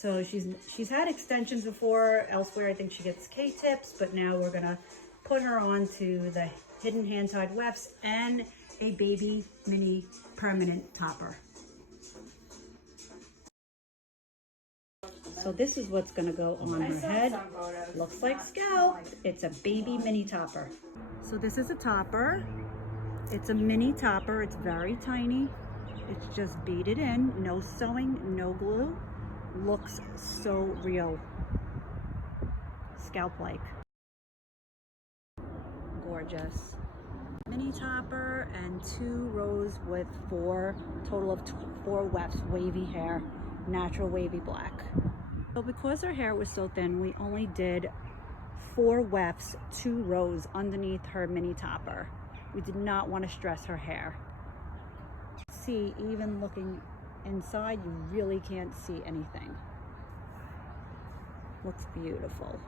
So she's had extensions before elsewhere. I think she gets K-tips, but now we're gonna put her onto the hidden hand-tied wefts and a baby mini permanent topper. So this is what's gonna go on her head. Looks like scalp. It's a baby mini topper. So this is a topper. It's a mini topper. It's very tiny. It's just beaded in, no sewing, no glue. Looks so real. Scalp-like. Gorgeous. Mini topper and 2 rows with total of 4 wefts, wavy hair, natural wavy black. So because her hair was so thin, we only did 4 wefts, 2 rows underneath her mini topper. We did not want to stress her hair. See, even looking inside, you really can't see anything. Looks beautiful.